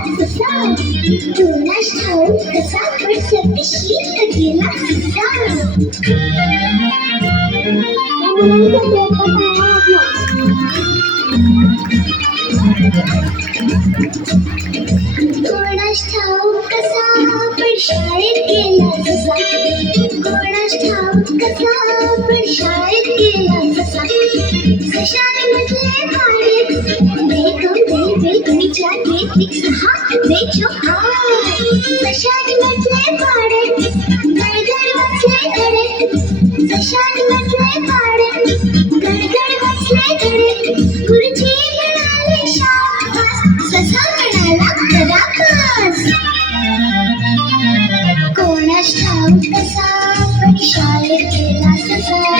गेला ससा कोणास ठाऊक कसा पण संकशीत गेला ससा सशाने मारली उडी घर घर चढला शिडी सशाने मारली उडी घर घर चढला शिडी विदिशा म्हणाला छान छान ससा म्हणाला खाड कोणास ठाऊक कसा पण संकशीत गेला ससा कोणास ठाऊक कसा पण संकशीत गेला ससा कोणास ठाऊक कसा पण शाळेत गेला कसा कोणास ठाऊक कसा पण शाळेत गेला कसा कशाने म्हटले विकस हाथ बेचो सशान मचले पाड़े गड़ गड़ मचले गड़े सशान मचले पाड़े गड़ गड़ मचले गड़े गुरुजी म्हणाले शाबास ससा म्हणाला कराकास कोणास ठाऊक कसा पण शाळेत गेला ससा